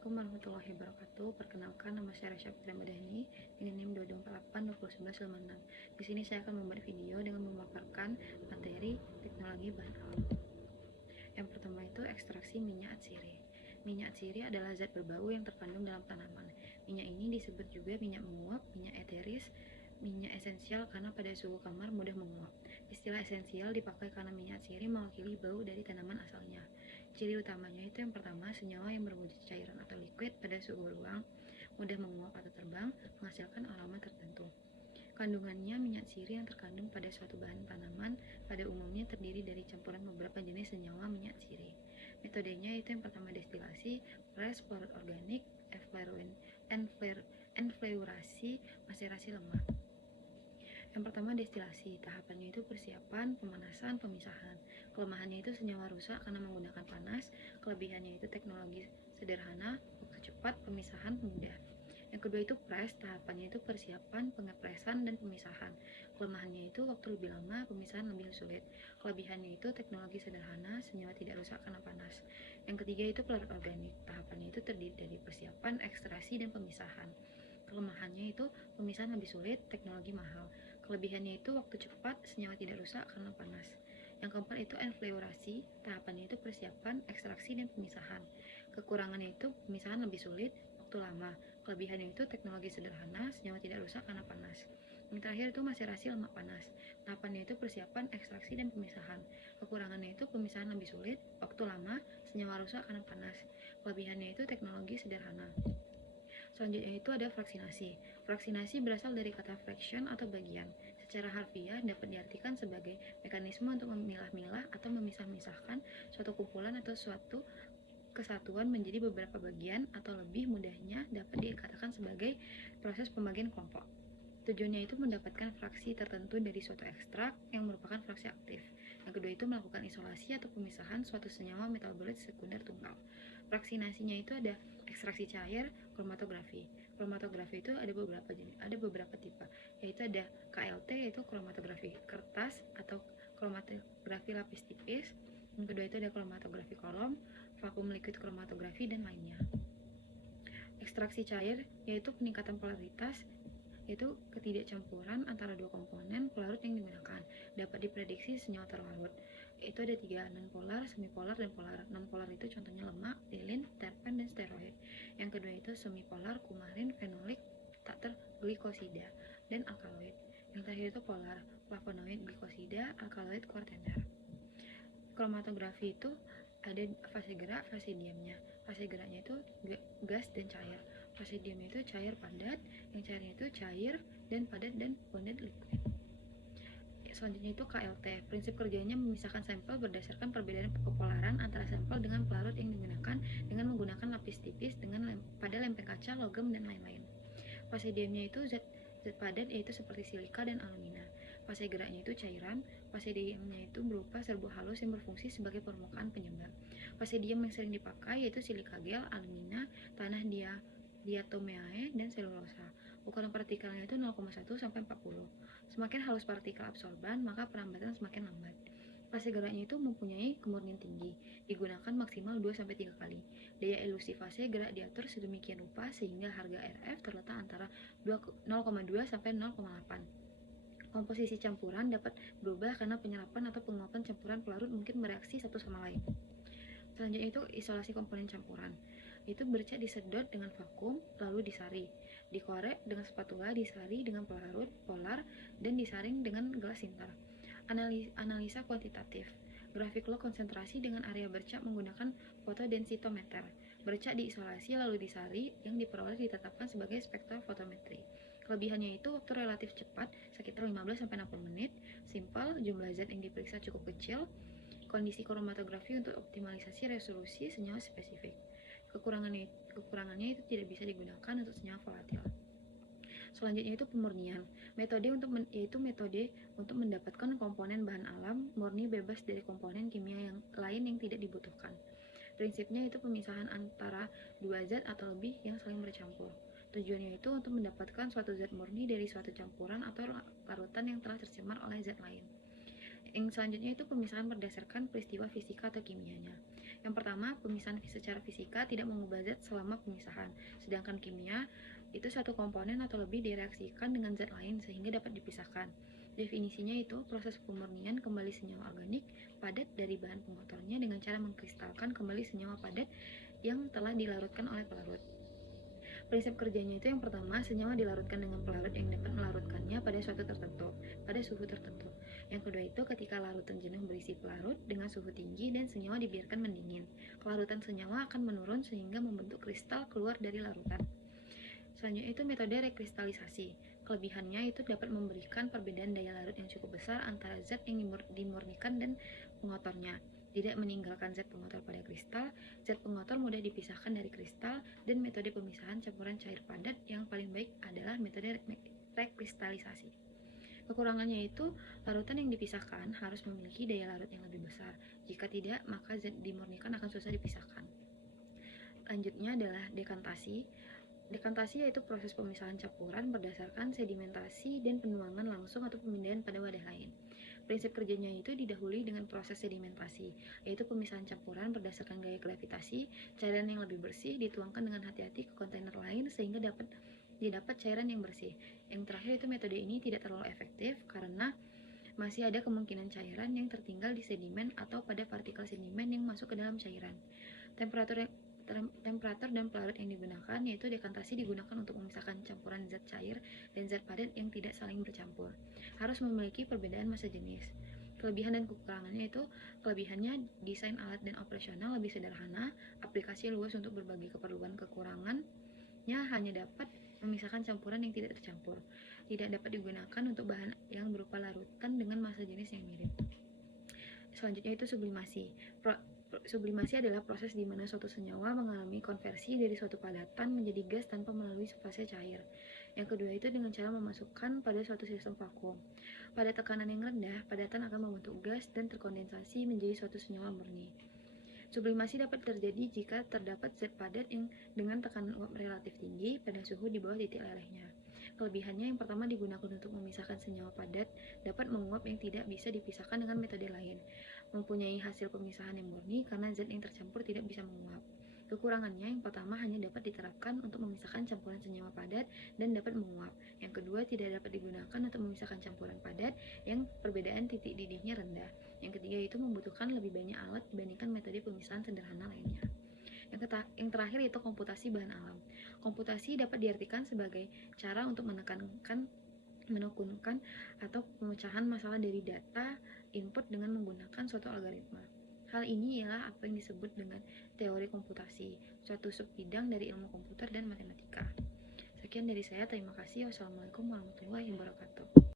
Assalamualaikum warahmatullahi wabarakatuh. Perkenalkan, nama saya Rasya Putri Madani dengan NIM 2248 Di sini saya akan membuat video dengan memaparkan materi teknologi bahan alam. Yang pertama itu ekstraksi minyak atsiri. Minyak atsiri adalah zat berbau yang terkandung dalam tanaman. Minyak ini disebut juga minyak menguap, minyak eteris, minyak esensial karena pada suhu kamar mudah menguap. Istilah esensial dipakai karena minyak atsiri mewakili bau dari tanaman asalnya. Ciri utamanya itu yang pertama, senyawa yang berwujud cairan atau liquid pada suhu ruang, mudah menguap atau terbang, menghasilkan aroma tertentu. Kandungannya, minyak atsiri yang terkandung pada suatu bahan tanaman pada umumnya terdiri dari campuran beberapa jenis senyawa minyak atsiri. Metodenya itu yang pertama destilasi, press, pelarut organik, enfleurasi, maserasi lemak. Yang pertama destilasi, tahapannya itu persiapan, pemanasan, pemisahan. Kelemahannya itu senyawa rusak karena menggunakan panas, kelebihannya itu teknologi sederhana, waktu cepat, pemisahan mudah. Yang kedua itu press, tahapannya itu persiapan, pengepresan, dan pemisahan. Kelemahannya itu waktu lebih lama, pemisahan lebih sulit. Kelebihannya itu teknologi sederhana, senyawa tidak rusak karena panas. Yang ketiga itu pelarut organik, tahapannya itu terdiri dari persiapan, ekstraksi, dan pemisahan. Kelemahannya itu pemisahan lebih sulit, teknologi mahal. Kelebihannya itu waktu cepat, senyawa tidak rusak karena panas. Yang keempat itu enfleurasi, tahapannya itu persiapan, ekstraksi, dan pemisahan. Kekurangannya itu pemisahan lebih sulit, waktu lama. Kelebihannya itu teknologi sederhana, senyawa tidak rusak karena panas. Yang terakhir itu maserasi lemak panas. Tahapannya itu persiapan, ekstraksi, dan pemisahan. Kekurangannya itu pemisahan lebih sulit, waktu lama, senyawa rusak karena panas. Kelebihannya itu teknologi sederhana. Selanjutnya itu ada fraksinasi. Fraksinasi berasal dari kata fraction atau bagian. Secara harfiah dapat diartikan sebagai mekanisme untuk memilah-milah atau memisah-misahkan suatu kumpulan atau suatu kesatuan menjadi beberapa bagian, atau lebih mudahnya dapat dikatakan sebagai proses pembagian kelompok. Tujuannya itu mendapatkan fraksi tertentu dari suatu ekstrak yang merupakan fraksi aktif. Yang kedua itu melakukan isolasi atau pemisahan suatu senyawa metabolit sekunder tunggal. Fraksinasinya itu ada ekstraksi cair, kromatografi. Kromatografi itu ada beberapa tipe, yaitu ada KLT yaitu kromatografi kertas atau kromatografi lapis tipis. Yang kedua itu ada kromatografi kolom, vakum liquid kromatografi, dan lainnya. Ekstraksi cair yaitu peningkatan polaritas, yaitu ketidakcampuran antara dua komponen pelarut yang digunakan. Dapat diprediksi senyawa terlarut. Itu ada 3, nonpolar, semipolar, dan polar. Nonpolar itu contohnya lemak, lilin, terpen, dan steroid. Yang kedua itu semipolar, kumarin, fenolik, tartar, glikosida, dan alkaloid. Yang terakhir itu polar, flavonoid, glikosida, alkaloid, kuartener. Kromatografi itu ada fase gerak, fase diamnya. Fase geraknya itu gas dan cair. Fase diamnya itu cair padat, yang cairnya itu cair dan padat dan bonded liquid. Selanjutnya itu KLT. Prinsip kerjanya memisahkan sampel berdasarkan perbedaan kepolaran antara sampel dengan pelarut yang digunakan dengan menggunakan lapis tipis pada lempeng kaca, logam, dan lain-lain. Fase diamnya itu zat padat yaitu seperti silika dan alumina. Fase geraknya itu cairan. Fase diamnya itu berupa serbuk halus yang berfungsi sebagai permukaan penyebab. Fase diam yang sering dipakai yaitu silika gel, alumina, tanah diatomeae, dan selulosa. Ukuran partikelnya itu 0,1 sampai 40. Semakin halus partikel absorban, maka perambatan semakin lambat. Fase geraknya itu mempunyai kemurnian tinggi, digunakan maksimal 2-3 kali. Daya elusi fase gerak diatur sedemikian rupa sehingga harga RF terletak antara 0,2 sampai 0,8. Komposisi campuran dapat berubah karena penyerapan atau penguapan campuran pelarut mungkin bereaksi satu sama lain. Selanjutnya itu isolasi komponen campuran. Itu bercak disedot dengan vakum, lalu disari. Dikorek dengan spatula, disari dengan pelarut polar, dan disaring dengan gelas sinter. Analisa kuantitatif. Grafik log konsentrasi dengan area bercak menggunakan fotodensitometer. Bercak diisolasi lalu disari, yang diperoleh ditetapkan sebagai spektrofotometri. Kelebihannya itu waktu relatif cepat, sekitar 15-60 menit, simpel, jumlah zat yang diperiksa cukup kecil, kondisi kromatografi untuk optimalisasi resolusi senyawa spesifik. Kekurangannya itu tidak bisa digunakan untuk senyawa volatil. Selanjutnya itu pemurnian. Metode untuk mendapatkan komponen bahan alam murni bebas dari komponen kimia yang lain yang tidak dibutuhkan. Prinsipnya itu pemisahan antara dua zat atau lebih yang saling bercampur. Tujuannya itu untuk mendapatkan suatu zat murni dari suatu campuran atau larutan yang telah tercemar oleh zat lain. Yang selanjutnya itu pemisahan berdasarkan peristiwa fisika atau kimianya. Yang pertama, pemisahan secara fisika tidak mengubah zat selama pemisahan, sedangkan kimia itu satu komponen atau lebih direaksikan dengan zat lain sehingga dapat dipisahkan. Definisinya itu proses pemurnian kembali senyawa organik padat dari bahan pengotornya dengan cara mengkristalkan kembali senyawa padat yang telah dilarutkan oleh pelarut. Prinsip kerjanya itu yang pertama, senyawa dilarutkan dengan pelarut yang dapat melarutkannya pada suhu tertentu. Yang kedua itu ketika larutan jenuh berisi pelarut dengan suhu tinggi dan senyawa dibiarkan mendingin. Kelarutan senyawa akan menurun sehingga membentuk kristal keluar dari larutan. Selanjutnya itu metode rekristalisasi. Kelebihannya itu dapat memberikan perbedaan daya larut yang cukup besar antara zat yang dimurnikan dan pengotornya. Tidak meninggalkan zat pengotor pada kristal, zat pengotor mudah dipisahkan dari kristal, dan metode pemisahan campuran cair padat yang paling baik adalah metode rekristalisasi. Kekurangannya itu, larutan yang dipisahkan harus memiliki daya larut yang lebih besar. Jika tidak, maka zat dimurnikan akan susah dipisahkan. Lanjutnya adalah dekantasi. Dekantasi yaitu proses pemisahan campuran berdasarkan sedimentasi dan penuangan langsung atau pemindahan pada wadah lain. Prinsip kerjanya itu didahului dengan proses sedimentasi, yaitu pemisahan campuran berdasarkan gaya gravitasi. Cairan yang lebih bersih dituangkan dengan hati-hati ke kontainer lain sehingga didapat cairan yang bersih. Yang terakhir itu metode ini tidak terlalu efektif karena masih ada kemungkinan cairan yang tertinggal di sedimen atau pada partikel sedimen yang masuk ke dalam cairan. Temperatur dan pelarut yang digunakan yaitu dekantasi digunakan untuk memisahkan campuran zat cair dan zat padat yang tidak saling bercampur. Harus memiliki perbedaan massa jenis. Kelebihan dan kekurangannya itu, kelebihannya desain alat dan operasional lebih sederhana, aplikasi luas untuk berbagai keperluan. Kekurangannya hanya dapat memisahkan campuran yang tidak tercampur. Tidak dapat digunakan untuk bahan yang berupa larutan dengan massa jenis yang mirip. Selanjutnya itu sublimasi. Sublimasi adalah proses di mana suatu senyawa mengalami konversi dari suatu padatan menjadi gas tanpa melalui fase cair. Yang kedua itu dengan cara memasukkan pada suatu sistem vakum. Pada tekanan yang rendah, padatan akan membentuk gas dan terkondensasi menjadi suatu senyawa murni. Sublimasi dapat terjadi jika terdapat zat padat yang dengan tekanan uap relatif tinggi pada suhu di bawah titik lelehnya. Kelebihannya yang pertama digunakan untuk memisahkan senyawa padat, dapat menguap yang tidak bisa dipisahkan dengan metode lain. Mempunyai hasil pemisahan yang murni karena zat yang tercampur tidak bisa menguap. Kekurangannya yang pertama hanya dapat diterapkan untuk memisahkan campuran senyawa padat dan dapat menguap. Yang kedua tidak dapat digunakan untuk memisahkan campuran padat yang perbedaan titik didihnya rendah. Yang ketiga itu membutuhkan lebih banyak alat dibandingkan metode pemisahan sederhana lainnya. Yang terakhir itu komputasi bahan alam. Komputasi dapat diartikan sebagai cara untuk menekunkan atau pemecahan masalah dari data input dengan menggunakan suatu algoritma. Hal ini ialah apa yang disebut dengan teori komputasi, suatu subbidang dari ilmu komputer dan matematika. Sekian dari saya, terima kasih. Wassalamualaikum warahmatullahi wabarakatuh.